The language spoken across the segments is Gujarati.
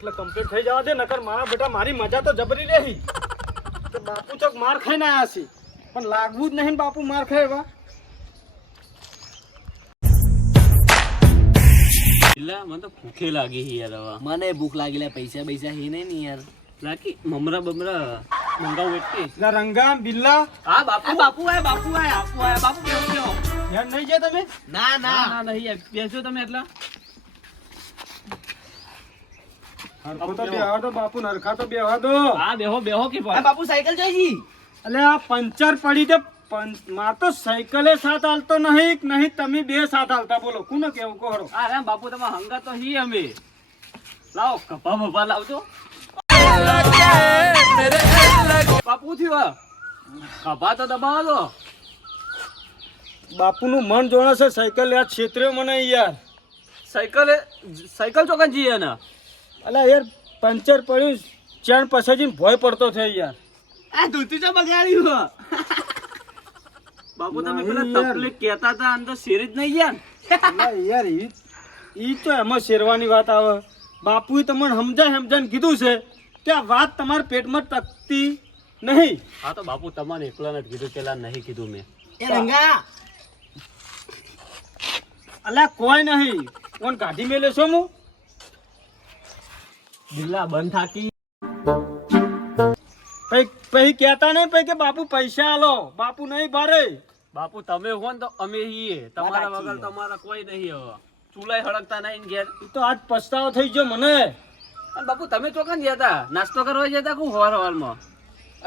એટલે કમ્પ્લીટ થઈ જવા દે નકર મારા બેટા મારી મજા તો જબરી રહી. તો બાપુ ચોક માર ખાઈને આયા છે. પણ લાગવું જ નહીં બાપુ માર ખાય એવા. એટલે મને તો ભૂખે લાગી છે યાર હવે. મને ભૂખ લાગી લે પૈસા પૈસા હી નહીં ને યાર. લાગી મમરા બમરા મંગાવું એટલે. રંગા બિલ્લા. હા બાપુ. બાપુ આય બાપુ આયા બાપુ આયા. બાપુ બેહો બેહો યાર નહીં જાય તમે? ના ના. ના નહીં યાર. તમે એટલા. હરખો તો બાપુ નરખા તો બેહવા દો હા બેહો બેહો કે પણ બાપુ સાયકલ જોઈ છી? આ પંચર પડી તે માર તો સાયકલે સાથ હાલતો નહીં નહીં તમે બે સાથ હાલતા બોલો. કોને કેવું કોહરો હા બાપુ તમારા હંગા તો હી અમે. લાવો કપા બપા લાવજો. બાપુ થયો કપા તો દબાવો. દો બાપુનું મન જોણે છે સાયકલ યાર છેતર્યો મને યાર. સાયકલ સાયકલ ચોકન જઈએ ને? અલા યાર પંચર પડ્યું ચેન પછાડીને ભય પડતો થયો યાર. આ ધોતી ચા બગાડ્યું બાપુ તમે પેલા તકલીફ કહેતા હતા અંદર શેર જ નહીં યાર. અલા યાર ઈ ઈ તો એમાં શેરવાની વાત આવે. બાપુએ તમને સમજાય સમજાને કીધું છે કે આ વાત તમારા પેટમાં ટકતી નહીં. હા તો બાપુ તમારે એકલા જ કીધું પેલા નહીં કીધું મેં. એ રંગા. અલા કોઈ નહીં. કોણ કાઢી મેલે છો હું? બિલ્લા બંધ થાકી. પછી કહેતા નહીં પછી કે બાપુ પૈસા આલો બાપુ નહીં ભરે. બાપુ તમે હો ને તો અમે હીએ. તમારા વગર તમારા કોઈ નહીં હવે. ચૂલાય હળગતા નહીં ઘેર. તો આજ પછતાવો થઈ ગયો મને. બાપુ તમે ચોકન ગયા હતા નાસ્તો કરવા ગયા હતા કું હવાર હવારમાં?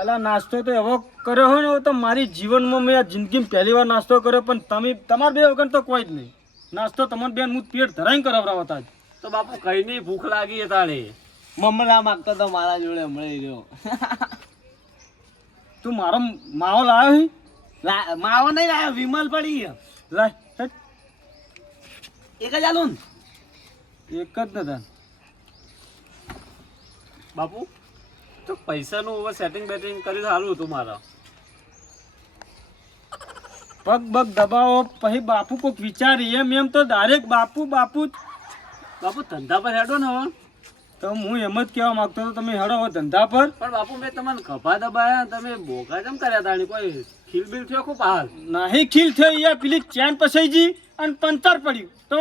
અલા નાસ્તો તો એવો કર્યો હોય ને તો મારી જીવનમાં મેં આ જિંદગીમાં પહેલી વાર નાસ્તો કર્યો પણ તમે તમારા બે વગર તો કોઈ જ નહીં. નાસ્તો તમારે બેન હું પેટ ધરાઈને કરાવરાવતા તો બાપુ કઈ નહીં ભૂખ લાગી તાણે. મમરા માંગતો તો મારા જોડે મળી રહ્યો. તું મારો માવો લાવ્યો માવો નહીં લાવ્યો વિમલ પડી લાય એક જ આલું એક જ નતા બાપુ, તો પૈસાનું હવે સેટિંગ બેટિંગ કર્યું સારું હતું મારા. પગ બગ દબાવો, પછી બાપુ કોઈક વિચારી એમ એમ તો ડાયરેક્ટ બાપુ બાપુ. બાપુ ધંધા પર હેડો ને હવે. તો હું એમ જ કહેવા માંગતો હતો તમે હેડો ધંધા પર. પણ બાપુ મેં તમને ખભા દબાયા તમે બોકા કેમ કર્યા તાણી કોઈ ખીલબીલ થયો ખૂબ હાલ? નહીં ખીલ થઈ યાર પેલી ચેન પસાઈ ગઈ અને પંતર પડ્યું. તો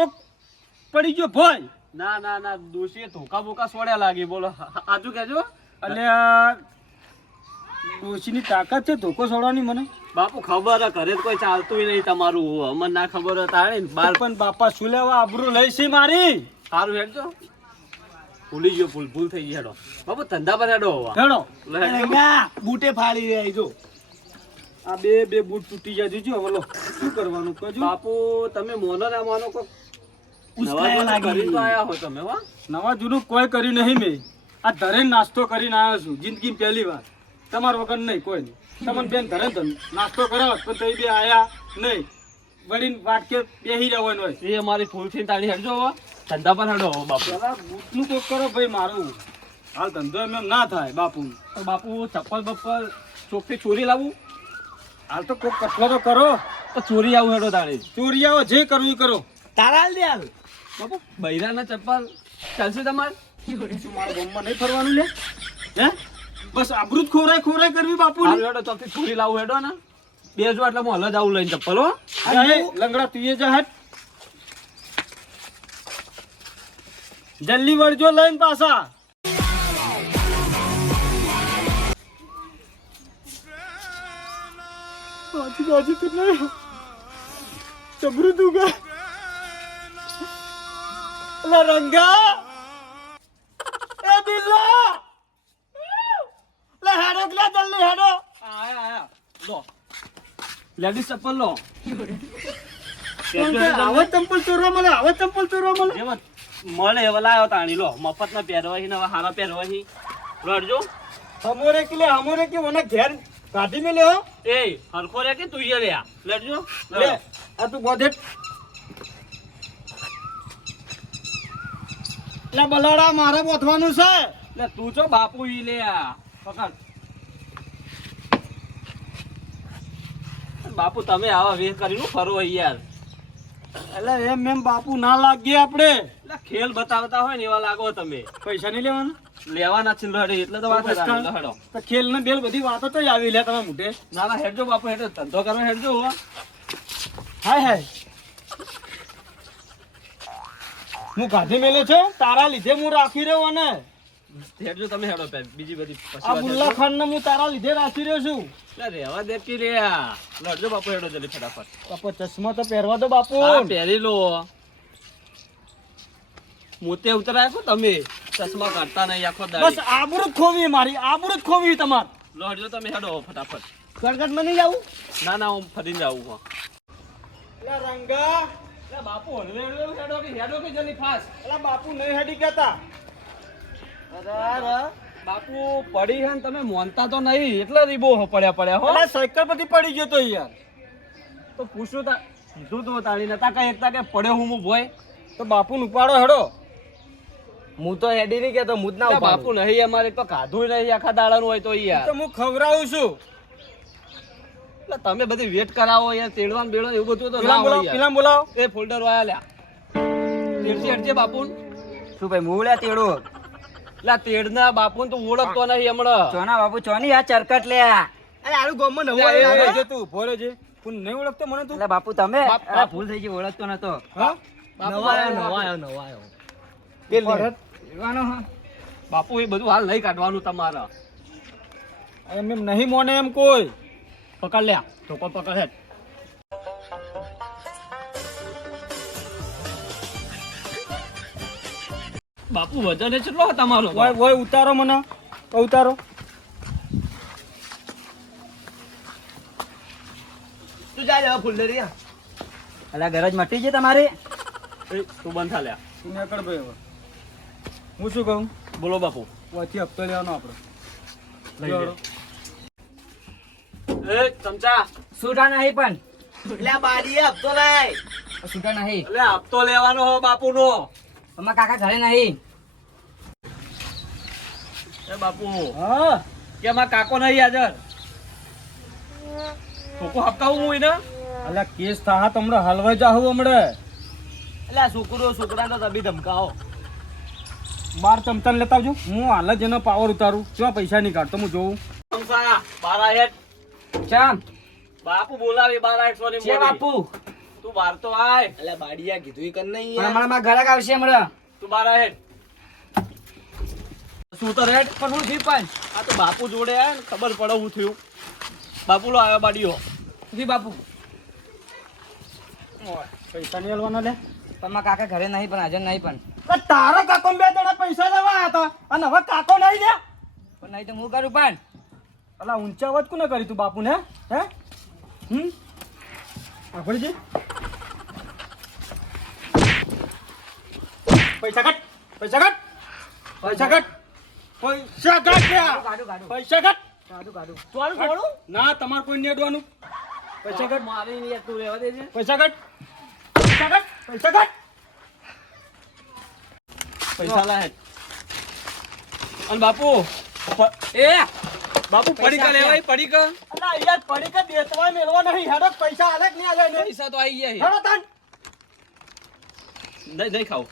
પડી ગયો ભોય. ના ના ના દોશીએ ધોકા બોકા સોડ્યા લાગી બોલો. હાચું કહેજો? એટલે ડોશીની તાકાત છે ધોકો સોડવાની મને. બાપુ ખબર ઘરે કોઈ ચાલતું નહીં તમારું. અમને ના ખબર તાણે ને બાર પણ બાપા શું લેવા આબરું લઈ છે મારી. સારું હેડજો. ભૂલી ગયો ભૂલ ભૂલ થઈ ગઈ હેડો. બાપુ ધંધા પર હેડો હેડો. બૂટે ફાડી રહ્યા જો. આ બે બે બૂટ તૂટી જાય જોજો બોલો શું કરવાનું? કજો બાપુ તમે મોનો ના માનો કો નવા કરી તો આયા હો તમે હો. નવા જૂનું કોઈ કર્યું નહીં મેં. આ ધરે નાસ્તો કરીને આવ્યો છું જિંદગી પહેલી વાર. તમાર વગર નહીં કોઈ નહીં. તમને બેન ધરે તમે નાસ્તો કરાવો પણ તો બે આયા નહીં. વળીને વાટકે બેહી જવાનું હોય. એ અમારી ફૂલથી તાળી હરજો હવે. ધંધા પર હડો બાપુ. બૂટનું કોક કરો ભાઈ મારું. હાલ ધંધો એમ એમ ના થાય બાપુ. તો બાપુ ચપ્પલ બપ્પલ ચોકથી ચોરી લાવું? હાલ તો કોક કસલો તો કરો. તો ચોરી આવું હેડો તારે. ચોરી આવો જે કરવું એ કરો. તારા હાલ દે હાલ. બાપુ બૈરાના ચપ્પલ ચાલશે તમારે? મારા ગામમાં નહીં ફરવાનું લે? હે? બસ અમૃત ખોરાય ખોરાય કરવી બાપુ હેડો ચોકથી ચોરી લાવું હેડો ને. બે જો એટલે હું હલદ જ આવું લઈને ચપ્પલ હો. લંગડા તુએ એ જા હટ જલ્દી વળજો લઈને પાછા. બાજી બાજી તો નહીં ચબરું તું ગા અલા રંગા. એ બિલ્લા. લે હેડો ગલા જલ્દી હેડો. આયા આયા. લો. લેડી ચપ્પલ લો. આવા ચંપલ ચોરવા મળે આવા ચંપલ ચોરવા મળે. મળે એવા લાયો તાણી લો મફત ના પહેરવાહી ને હારા પહેરવાહી. રડજો. હમોરે કે લે હમોરે કે મને ઘેર કાઢી મેલે હો. એ હરખો રે કે તું રે આ. લડજો. લે આ તું બોધે લે બલાડા મારે બોથવાનું છે. લે તું જો બાપુ ઈ લે આ. પકડ. બાપુ તમે આવા વેહ કરીને ફરો યાર. એટલે એમ એમ બાપુ ના લાગીએ આપણે. ખેલ બતાવતા હોય ને એવા લાગો તમે. પૈસા નહીં લેવાના? લેવાના છે લડે એટલે તો વાત તો ખેલ ને બેલ બધી વાતો તો આવી લે તમે મોટે ના ના હેડજો બાપુ હેડજો ધંધો કરવા હેડજો હો. હાય હાય. હું કાઢી મેલે છે તારા લીધે હું રાખી રહ્યો અને. હેડજો તમે હેડો પે બીજી બધી આ બુલ્લા ખાન ને હું તારા લીધે રાખી રહ્યો છું. રેવા દે કે લે લડજો બાપુ હેડો જલ્દી ફટાફટ. બાપુ ચશ્મા તો પહેરવા દો બાપુ. પહેરી લો. મોતે ઉતરાય છો તમે. ચશ્મા કાઢતા નહીં આખો બસ દાડી આબરૂ ખોવી મારી આબરૂ ખોવી તમાર. લડજો તમે હેડો ફટાફટ. કરગટ મને જાવું ના ના હું ફરીને જાઉં હું. એટલે રંગા. એટલે બાપુ હળવે હળવે હેડો કે હેડો કે જલ્દી ફાસ એટલે બાપુ નહીં હેડી કહેતા. બાપુ પડી હે ને તમે મોનતા તો નહીં એટલે રીબો પડ્યા પડ્યા હો. એટલે સાયકલ પરથી પડી ગયો તો યાર. તો પૂછ્યું તા કીધું તો તાળી નતા કઈ એકતા કે પડ્યો હું હું ભોય. તો બાપુ ઉપાડો હેડો. હું તો હેડી નહીં કેતો હું ના બાપુ નહીં અમારે તો કાધું નહીં આખા દાડાનું હોય તો યાર. તો હું ખવરાવું છું. એટલે તમે બધી વેટ કરાવો યાર તેડવાન બેડવાન એવું બધું તો ના હોય પેલા બોલાવો. એ ફોલ્ડર વાયા લ્યા. તેડજે હેડજે બાપુ. શું ભાઈ લે તેડો? લા તેડના બાપુ તો ઓળખતો નહીં હમણાં. ચોના બાપુ ચોની આ ચરકટ લે અરે આરું ગોમમાં નવું આવ્યું એ, તું ભોરે છે તું નહીં ઓળખતો મને તું? એટલે બાપુ તમે. ભૂલ થઈ ગઈ ઓળખતો નતો. હા? નવા આવ્યો નવા આવ્યો નવા આવ્યો બાપુ એ બધું હાલ લઈ કાઢવાનું તમારે. એમ એમ નહીં મોને એમ કોઈ. પકડ લ્યા તો કોઈ પકડ હેડ. બાપુ વજન કેટલો તમારો? ઓય ઓય ઉતારો મને. ઉતારો. તું જા ફૂલ દરિયા. અલા ગરજ મટી છે તમારી? એ, તું બંધ થા લ્યા. તું નીકળ ભાઈ હવે. હું શું કહું? બોલો બાપુ. ઓથી હપ્તો લેવાનો આપણે લઈ લે. એ ચમચા. સુટા નહીં પણ. એટલે બારી હપ્તો લાય સુટા નહીં. એટલે હપ્તો લેવાનો હો બાપુ નો તમારા કાકા ઘરે નહીં. એ બાપુ હા. કે મારા કાકો નહીં હાજર? છોકો હપ્તાવું હું એને? અલ્યા કેસ થા તમને હલવાઈ જાહું હમણાં. એટલે છોકરો છોકરા તો તબી ધમકાવો. બાર ચમચા લેતા આવજો. હું હાલ જ એનો પાવર ઉતારું. ક્યાં પૈસા નહીં કાઢતો હું જોઉં. ચમચા બારા બાપુ બોલાવી બારા હેઠ સોની છે બાપુ. તું બાર તો આય. એટલે બાડિયા કીધું ઈ કર નહીં હમણાં મારા ઘરે આવશે હમણાં. તું બારા હેઠ શું તો રેડ પણ હું જીપ આ તો બાપુ જોડે આયા ને ખબર પડે હું થયું. બાપુ લો આવ્યો બાડીઓ. જી બાપુ. પૈસા નહીં હલવાના લે. પણ મારા કાકા ઘરે નહીં પણ હાજર નહીં પણ. તારા કાકો બે હતા અને હવે કાકો નહીં લે. પણ નહીં તો હું કરું પણ અલા ઊંચા વાત કોને કરી તું બાપુ ને હે? હમ? આફળજી પૈસા કટ પૈસા કટ પૈસા કટ પૈસા કટ પૈસા કટ. ના તમારે કોઈ નેડવાનું પૈસા કટ. મારી નહીં તું રહેવા દેજે. પૈસા કટ. પૈસા કટ પૈસા કટ. પૈસા લાય. અને બાપુ એ બાપુ પડીકા લેવાય પડીકા? અલા યાર પડી દેતવા મેળવો નહીં. હેડો પૈસા આલે કે નહીં આલે પૈસા તો આવી ગયા હેડો તન. નહીં નહીં ખાવ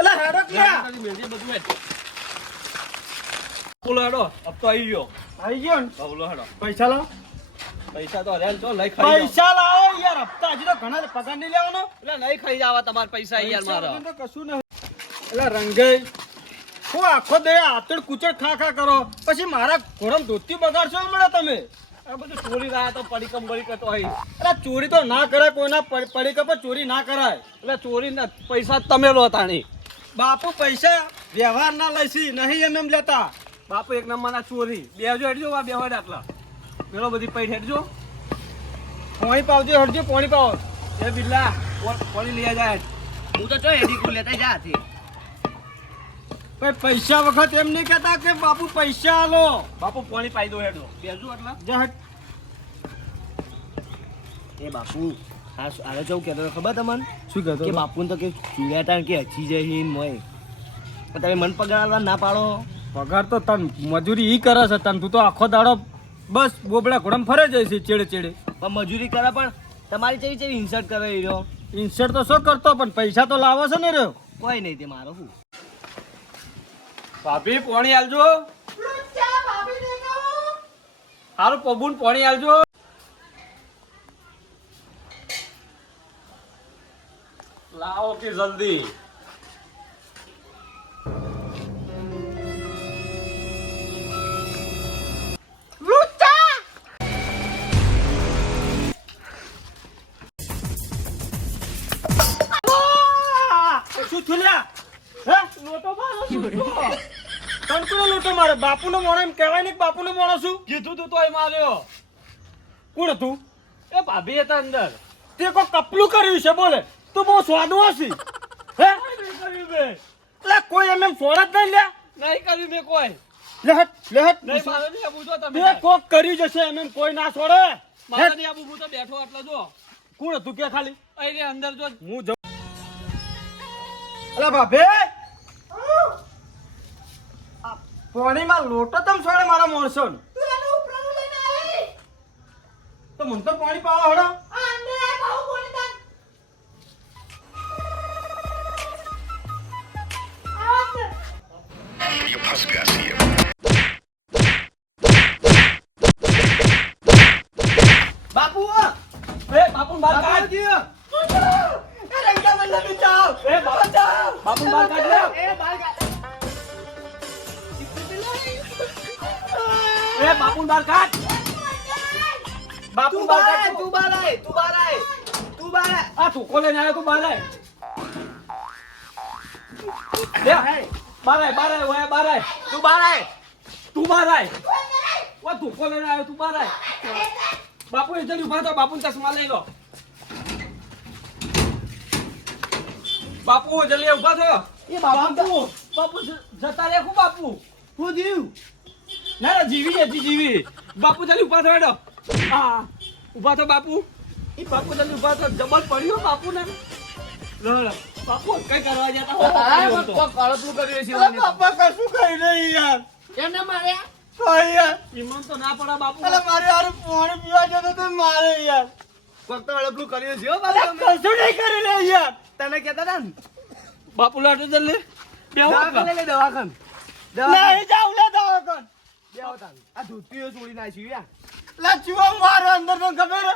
અલા હેડો કે મેજે બધું હેઠ બોલો હેડો હપ્તો આવી ગયો. આવી ગયો ને? બોલો હેડો. પૈસા લાવો. પૈસા તો હરેલ છો લઈ ખાઈ પૈસા લાવો યાર હપ્તા હજી તો ઘણા પગાર નહીં લેવાનો. એટલે નહીં ખાઈ જવા તમારા પૈસા યાર મારા. કશું નહીં. એટલે રંગાઈ. હું આખો દે આતળ કુચડ ખા ખા કરો. પછી મારા ઘોડમ ધોતી બગાડશો મળે તમે? આ બધું ચોરી રહ્યા તો પડીકમ બળી તો હોય. અરે ચોરી તો ના કરાય કોઈના પડીકા પર ચોરી ના કરાય. એટલે ચોરી ના પૈસા તમે લો તાણી. બાપુ પૈસા વ્યવહાર ના લઈશી નહીં એમ એમ લેતા. બાપુ એક નંબરના ચોરી. બેહજો હેડજો આ બેહવા આટલા. પેલો બધી પૈસા હેડજો. પોણી પાવજો હેડજો પોણી પાવ. એ બિલ્લા પોણી લઈ જાય હું તો ચો એડી કુ લેતા જા પૈસા વખત એમ નહીં કહેતા કે બાપુ પૈસા આલો. બાપુ પોણી પાઈ દો હેડો. બેહજો એટલા એ બાપુ આ આને ચૌ કહેતો ખબર તમને? શું કહેતો કે બાપુને તો કે ચૂડ્યાતા કે હચી જાય હિન મોય પણ તમે મન પગાર ના પાડો. પગાર તો તન મજૂરી ઈ કરે છે તન. તું તો આખો દાડો બસ બોબડા ઘોડમ ફરે જાય છે ચેડે ચેડે. પણ મજૂરી કરે પણ તમારી ચેવી ચેવી ઇન્સર્ટ કરે રહ્યો. ઇન્સર્ટ તો શું કરતો પણ પૈસા તો લાવો છે ને રહ્યો. કોઈ નહીં તે મારો હું. ભાભી પાણી આલજો. હારું પબુન પાણી આલજો. લાવો કે જલ્દી. બાપુનો મોણો એમ કહેવાય ને કે બાપુનો મોણો શું? કીધું તું તોય માર્યો. કોણ હતું? એ ભાભી હતા અંદર. તે કોઈ કપલું કર્યું છે બોલે. તું બહુ સ્વાદુ હશી. હે? એટલે કોઈ એમ એમ સોડા જ નહીં લ્યા. નહીં કર્યું મેં કોઈ. લેહટ લેહટ. નહીં મારે નહીં આબુ જો તમે કોક કર્યું જશે એમ એમ કોઈ ના છોડે. મારે. નહીં આબુ હું તો બેઠો એટલે જો. કોણ હતું? કે ખાલી? અહીં અંદર જો. હું જઉં અલા ભાભે! પાણીમાં લોટો તમ છોડે મારા માણસો તો મને તો પાણી પાવા હડો. બાપુ એ બાપુ બાર કાઢ એ બાપુ બાપુ બાર કાઢ લે એ બાપુ બાર કાઢ બાપુ બાર કાઢ તું બાર આય તું બાર આય તું બાર આય. આ તું કોલે ને આવ્યો તું બાર આય. બાર આય બાર આય ઓય બાર આય. તું બાર આય. તું બાર આય. ઓ તું કોલે ને આવ્યો તું બાર આય. બાપુ એ જલ્દી ઊભા થા બાપુ ચશ્મા લઈ લો. બાપુ જલ્દી ઊભા થયો એ બાપુ બાપુ જતા રે બાપુ. હું જીવ. ના ના જીવી હજી જીવી. બાપુ જલ્દી ઊભા થયો હેડો હા ઊભા થયો બાપુ. એ બાપુ જલ્દી ઊભા થયો જબર પડ્યો બાપુ ને બાપુ કઈ કરવા જતા હો કળપલું કર્યું છે બાપા કશું કહી નહીં યાર. એને માર્યા? કોઈ યાર. ઈમન તો ના પડે બાપુ. અલા મારે હારું પાણી પીવા જતો તો મારે યાર. ફક્ત કળપલું કર્યું છે બાપુ કશું નહીં કરી લે યાર. તને કહેતા હતા ને? બાપુ લાટો જલ્દી. બેહો દવાખાને લઈ લે દવાખાને. જાવ લે દવાખાન. આ ધોતીઓ છોડી નાખ્યું યાર. લા ચુવા મારો અંદર તો ખબર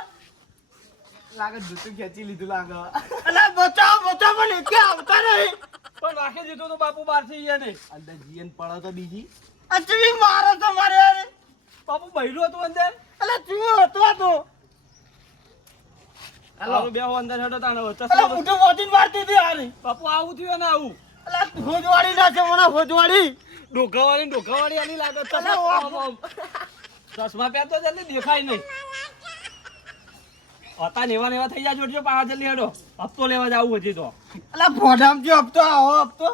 લાગે ધોતું ખેંચી લીધું લાગે. અલા બચાવ બચાવ પણ એકે આવતા નહીં. પણ રાખી દીધું તો બાપુ બહારથી ગયા નહીં. અંદર જીએન પડો તો બીજી. આ મારો તો મારે બાપુ બૈરું હતું અંદર? અલા ચુવી હતો આ તો. હાલો બેહો અંદર હેડો તાણે અલા મોઢું મારતી હતી બાપુ આવું થયું ને આવું. અલા હોજવાડી ના છે મને હોજવાડી ડોઘાવાળી ડોઘાવાળી આની લાગે ચશ્મા. પહેરતો જલ્દી દેખાય નહીં. હતા નેવા નેવા થઈ જાય જોડજો પાછા જલ્દી હેડો. હપ્તો લેવા જવું હજી તો. અલા ભોડામજી હપ્તો આવો હપ્તો.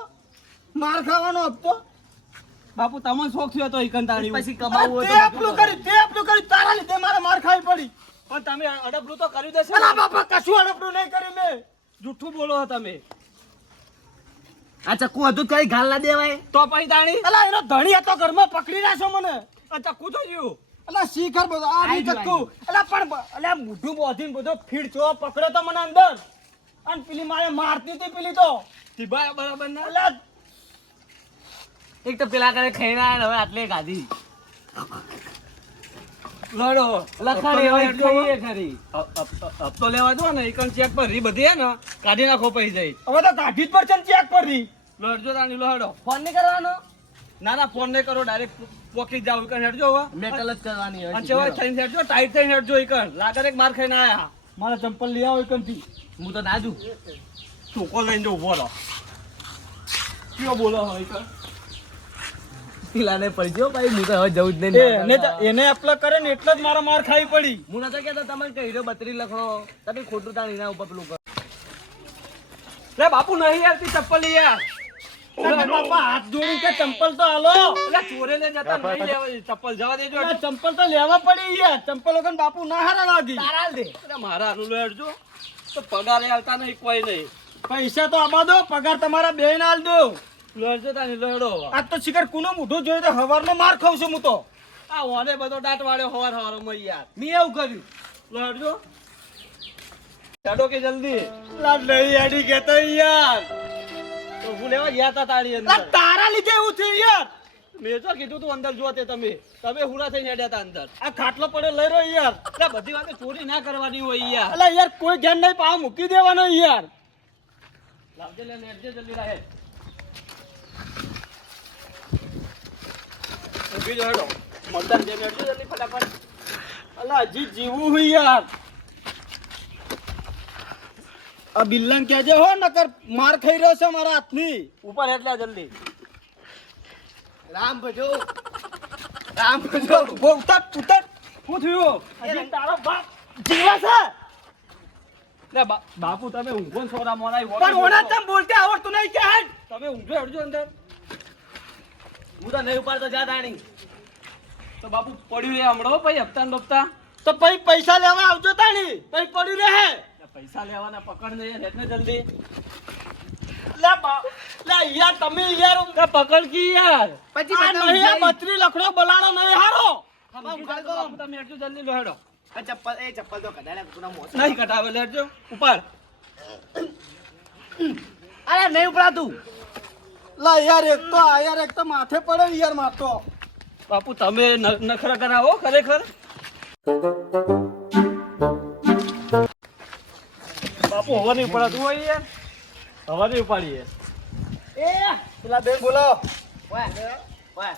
માર ખાવાનો હપ્તો. બાપુ તમે શોખ થયો તો ઈકંતાળી પછી કમાવું તે આપણું કરી તે આપણું કરી તારા લીધે મારે માર ખાવી પડી. પણ તમે અડબલું તો કર્યું દેશે અલા બાપા કશું અડપડું નહીં કર્યું મેં. જૂઠું બોલો છો તમે. આ ચક્કુ હતું કઈ ગાલ ના દેવાય? તો પછી તાણી? અલા એનો ધણી હતો ઘરમાં પકડી રાખ્યો મને. આ ચક્કુ તો જ્યું અલા શીખર બધો આ ગયું, ચક્કુ અલા પણ અલા મોઢું બોધીને બધો ફીડ છો પકડ્યો તો મને અંદર. અને પેલી મારે મારતી હતી પેલી તો. તીબાય બરાબર ના? અલા એક તો પેલા કરે ખાઈ ના હવે આટલે ગાધી. લડો. લખાણી હવે કહીએ લેવા ખરી. હપ- હપ- હપ્તો લેવા દો ને ઈકન ચેક પર રી બધી હે ને કાઢી નાખો પૈસા જાય હવે તો કાઢી જ પર છે ને ચેક કરી લડજો તાણી લડો ફોન નહીં કરવાનો? ના ના ફોન નહીં કરો ડાયરેક્ટ પોકી જાવ ઈકન હેડજો હવે. મેટલ જ કરવાની હોય અને ચેવાય થઈને હેડજો ટાઈટ થઈને હેડજો એક લાગે એક માર ખાઈને આયા. મારા ચંપલ લઈ આવો એકમથી હું તો નાજુ ચોકો લઈને જો ઊભો રહો. કયો બોલો હવે ઈકન પેલાને પડી ગયો ભાઈ હું તો હવે જવું જ નહીં એને એને અપ્લાય કરે ને એટલે જ મારા માર ખાવી પડી. હું નતો કહેતો તમને કહી રહ્યો બત્રી લખો. તમે ખોટું તાણ એના ઉપર. પેલું કરો લે બાપુ નહીં આવતી ચપ્પલ લઈ યાર હાથ જોડી કે ચંપલ તો હાલો. એટલે ચોરે ને જતા નહીં લેવા ચપ્પલ જવા દેજો ચંપલ તો લેવા પડી યાર ચંપલ વગર બાપુ ના હારા લાગી. દે. મારા હારું લેડજો તો પગાર હાલતા નહીં કોઈ નહીં. પૈસા તો આમાં દો પગાર તમારા બેન હાલ દો. લેડજો તાની લેડો આજ તો શિખર કુનો મોઢું જોયું તો હવારનો માર ખાઉં છું હું તો. આ ઓને બધો દાંત વાળ્યો હવાર હવાર યાર મેં એવું કર્યું. લેડજો હેડો કે જલ્દી. લા નહીં હેડી કેતો યાર. હું લેવા ગયા તા તાળી અંદર. તારા લીધે એવું થયું યાર. મેં તો કીધું તું અંદર જો તમે. તમે હુરા થઈને હેડ્યા તા અંદર. આ ખાટલો પડે લઈ રહ્યો યાર. એટલે બધી વાતે ચોરી ના કરવાની હોય યાર. અલા યાર કોઈ ધ્યાન નહીં મૂકી દેવાનો યાર. લાવજે લે નેટજે જલ્દી રાહે. ઊભી જો હેડો. મતદાન દે નેટજો જલ્દી ફટાફટ. અલા હજી જીવું હોય યાર. આ બિલ્લન કહેજે હો નકર માર ખાઈ રહ્યો છે મારા હાથની. ઉપર એટલે જલ્દી. રામ ભજો. રામ ભજો. ઊભો ઉતર ઉતર. શું થયું? હજી તારો બાપ જીવા છે? લે બાપુ તમે ઊંઘો ને સોરા મોરાઈ પણ ઓના તમ બોલતે આવડતું નહીં કે હટ તમે ઊંઘો હડજો અંદર. હું તો નહીં ઉપાડતો જા દાણી તો બાપુ પડ્યું રે હમણાં પછી હપ્તા ને બપ્તા તો પછી પૈસા લેવા આવજો તાણી. પછી પડ્યું રહે પૈસા લેવાના પકડ ને એટલે જલ્દી. લે લે યાર તમે યાર પકડ કી યાર? પછી બત્રી લખડો બલાડો નહીં હારો. તમે હેડજો જલ્દી લો ચપ્પલ એ ચપ્પલ તો કઢાડ્યા નહીં કટાવે લે હેડજો ઉપર અરે નહીં ઉપડાતું. લા યાર એક તો આ યાર એક તો માથે પડે યાર મારતો બાપુ તમે નખરા કરાવો ખરેખર. બાપુ હવા નહીં ઉપાડતું હોય યાર. હવા નહીં ઉપાડીએ. એ પેલા બેન બોલાવો વાહ વાહ.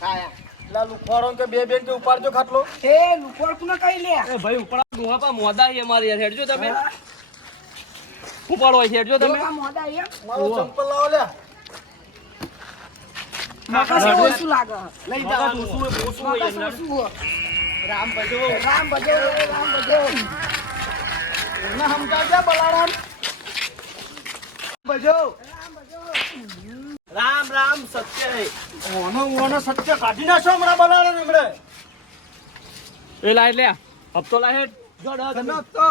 ખાયા. પેલા લુખવાડો કે બે બેન કે ઉપાડજો ખાટલો. એ લુકોડ કુના કઈ લે. એ ભાઈ ઉપાડા. દુહા પા મોદા એ મારી યાર. હેડજો તમે. ઉપાડો હોય હેડજો તમે. મોદા એ મારો ચંપલ લાવો લે. મકાસી ઓછું લાગે? લઈ મોદા ઓછું ઓછું. રામ ભજો રામ ભજો રામ ભજો એને સમજાવજે બલાડો ભજો. રામ રામ સત્ય ઓનો ઓનો સત્ય કાઢી નાખો હમણાં બલાડો ને એ લાય લે હપ્તો લાય હેડ તમે હપ્તો?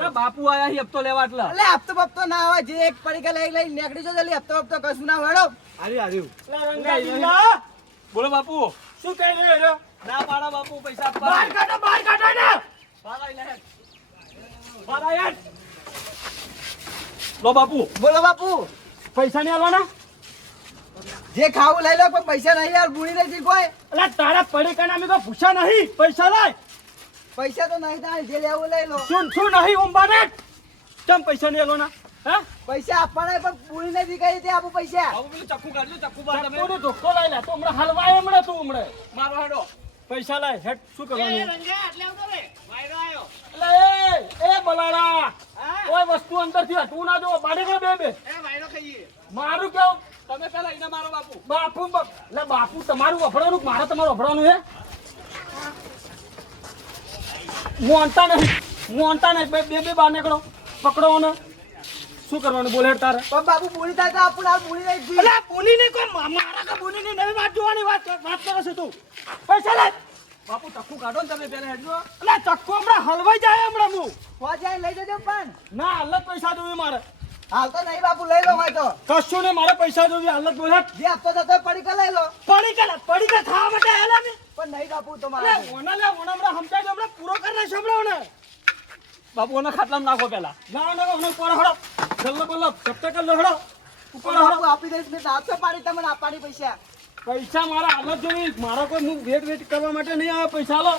એ બાપુ આયા હપ્તો લેવા એટલે અલે હપ્તો બપ્તો ના આવે જે એક પડીકા લઈ લઈ નીકળી જો જલ્દી. હપ્તો બપ્તો કશું ના વળો બોલો બાપુ. શું કહી રહ્યો ના પાડો બાપુ પૈસા આપવા. બહાર કાઢો બહાર કાઢો ને આઈ લે. લો બાપુ. બોલો બાપુ. પૈસા નહીં આલવાના? જે ખાવું લઈ લો પણ પૈસા નહીં યાર બુડી નથી કોઈ. અલા તારા પડી કાને અમે તો પૂછ્યા નહીં. પૈસા લાય. પૈસા તો નહીં થાય જે લેવું લઈ લો. શું શું નહીં ઉંબાને? કેમ પૈસા નહીં આલવાના? હે? પૈસા આપવાના પણ પૂરી નથી કરી તે આપું પૈસા. આવું પેલું ચક્કુ કાઢજો ચક્કુ બહાર તમે. ધોકો લઈ લે તો હમણાં હલવાય હમણાં તું હમણાં. મારો હેડો. પૈસા લાય હેટ શું કરવાનું? એટલે એ એ બલાડા! કોઈ વસ્તુ અંદરથી હટવું ના જો બાડી ગયો બે બે. મારું કેવું? તમે પેલા એને મારો બાપુ. બાપુ એટલે બાપુ તમારું વફડવાનું મારે તમારું અફડવાનું હે? હું અંતા નહીં હું અંતા નહીં બે બે બાર નીકળો પકડો ને શું કરવાનું બોલે તારે? બાપુ પૂરી થાય તો આપણે આ બોલી નહીં ગઈ અલા બોલી નહીં કોઈ મારા કા બોલી નહીં નવી વાત જોવાની વાત વાત કરે છે તું પૈસા લે બાપુ ચક્કુ કાઢો ને તમે પેલા હેડજો અલા ચક્કુ હમણાં હલવાઈ જાય હમણાં હું. વા જાય લઈ જજો પણ. ના હાલત પૈસા જોવી મારે. હાલ તો નહીં બાપુ લઈ લો હોય તો. કશું ને મારે પૈસા જોવી હાલત બોલે. જે આપતો પડી પડીકા લઈ લો. પડી કે પડી કે ખાવા માટે હેલા ને. પણ નહીં બાપુ તમારે ઓના લે ઓના હમણાં સમજાય હમણાં. પૂરો કરી નાખશો હમણાં ઓને બાપુ એને ખાટલામાં નાખો પેલા ના ના ઓને ઉપર હડો. જલ્લો બલ્લો ચપટે કલ્લો હડો. ઉપર હડો. આપી દઈશ મેં આપશો પાડી તમને આપવાની પૈસા. પૈસા મારા હાલત જોવી મારો કોઈ હું વેટ વેટ કરવા માટે નહીં આવે પૈસા લો.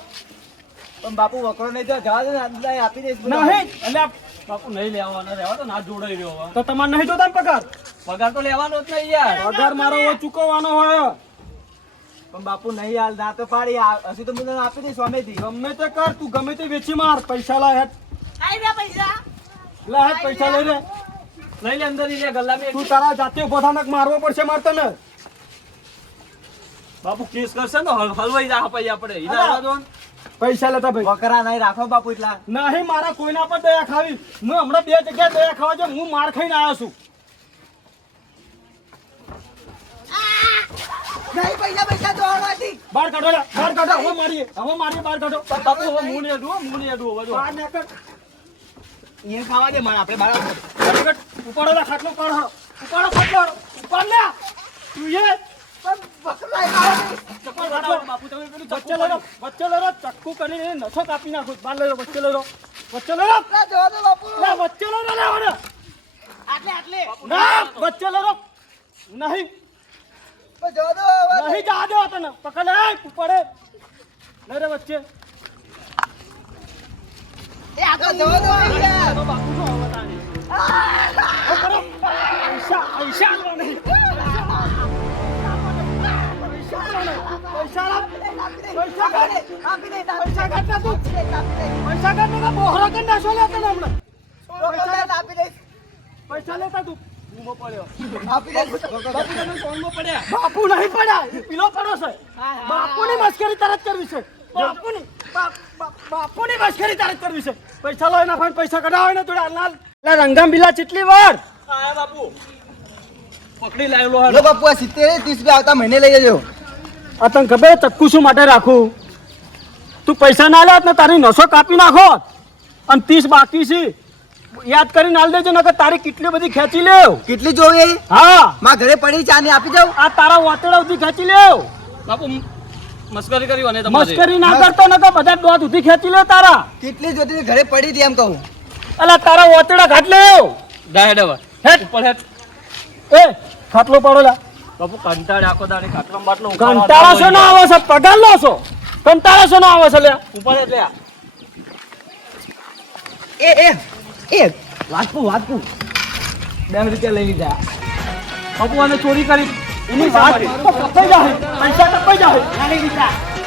પણ બાપુ વકરો નહીં તો જવા દે ને આપી દઈશ નહીં. એટલે બાપુ નહીં લેવાનો રહેવા તો ના જોડાઈ રહ્યો હવે. તો તમારે નહીં જોતા પગાર? પગાર તો લેવાનો જ નહીં યાર. પગાર મારો ચૂકવવાનો હોય. પણ બાપુ નહીં હાલ ના તો પાડી. આ- હજી તો મને આપી દઈશ અમેથી ગમે તે કર તું ગમે તે વેચી માર. પૈસા લાય હેડ પૈસા. લે પૈસા લઈ લે લઈ લે અંદર લે ગલ્લામાં તું તારા જાતે ઊભો મારવો પડશે માર તને. બાપુ કેસ કરશે ને હલ- હલવાઈ જા ભાઈ આપણે. ઈના આવા દોન પૈસા લેતા ભાઈ. બકરા નહીં રાખો બાપુ એટલા. નહીં મારા કોઈના પર દયા ખાવી. હું હમણાં બે જગ્યાએ દયા ખાવા જો હું માર ખાઈને આવ્યો છું. નહીં પૈસા પૈસા તો આવવાથી. બહાર કાઢો બાર કાઢો હવે મારીએ. હવે મારીએ બાર કાઢો. બાપુ હવે હું નહીં અડું, હો, નહીં અડું હવે જો. બહાર નીકળ. અહીંયા ખાવા દે મને આપણે બરાબર ફટાફટ ઉપાડો ના ખાટલો ઉપાડો ઉપાડો ખાટલો ઉપાડ લે તું એ નહીં વચ્ચે લઈ વચ્ચે લઈ ચક્કુ કરીને નસો કાપી નાખો. બહાર લઈ લો વચ્ચે લઈ વચ્ચે લો રો. ના જવા દો બાપુ. લે, વચ્ચે લો રો, લે, ઓને. આટલે આટલે. ના વચ્ચે લો રો. નહીં જવા દો નહીં તને. પકડ પડે લે રે વચ્ચે. એ આગળ જવા દો. તો બાપુ નો. ઓ કરો. પૈસા પૈસા લો નહીં પૈસા ના તું. ને લેતા તું ઊભો પડ્યો આપી દે. બાપુ બાપુ નહીં પડ્યા પેલો પડ્યો છે બાપુની મસ્કરી તરત કરવી છે બાપુની બાપ- બાપ- બાપુની મસ્કરી તરત કરવી છે. પૈસા લો એના ફાઈન પૈસા કઢાવો ને થોડા લાલ લા રંગામ બિલા ચીટલી વાર. આયા બાપુ. પકડી લાવેલો લો બાપુ આ સિત્તેર ત્રીસ રૂપિયા આવતા મહિને લઈ જજો. આ તને ખબર ચક્કુ શું માટે રાખું? તું પૈસા ના લે ને તારી નસો કાપી નાખો. અને ત્રીસ બાકી છે. યાદ કરીને હાલ દેજો નકર તારી કેટલી બધી ખેંચી લેવ. કેટલી જોઈએ હા. માં ઘરે પડી ચાની આપી દઉં? આ તારા વાતડા સુધી ખેંચી લેવ. બાપુ મસ્કરી કરી અને તમારે મસ્કરી ના કરતો નકર બધા દોત ઉધી ખેંચી લે તારા. કેટલી જોતી ઘરે પડી હતી એમ કહું. અલા તારા ઓતડા ઘાટ લેવ ડાયડ હવે હેટ. ઉપર હેટ એ ખાટલો પાડો લા. બાપુ કંટાળ આખો દાડી ખાટલો બાટલો કંટાળા છો ના આવે છે? પગાર લો છો. કંટાળા છો ના આવે છે લે? ઉપર હેટ લે એ એ એ વાતકું વાતકું બે રૂપિયા લઈ લીધા. બાપુ આને ચોરી કરી. એની વાત તો કપાઈ જાય પૈસા કપાઈ જાય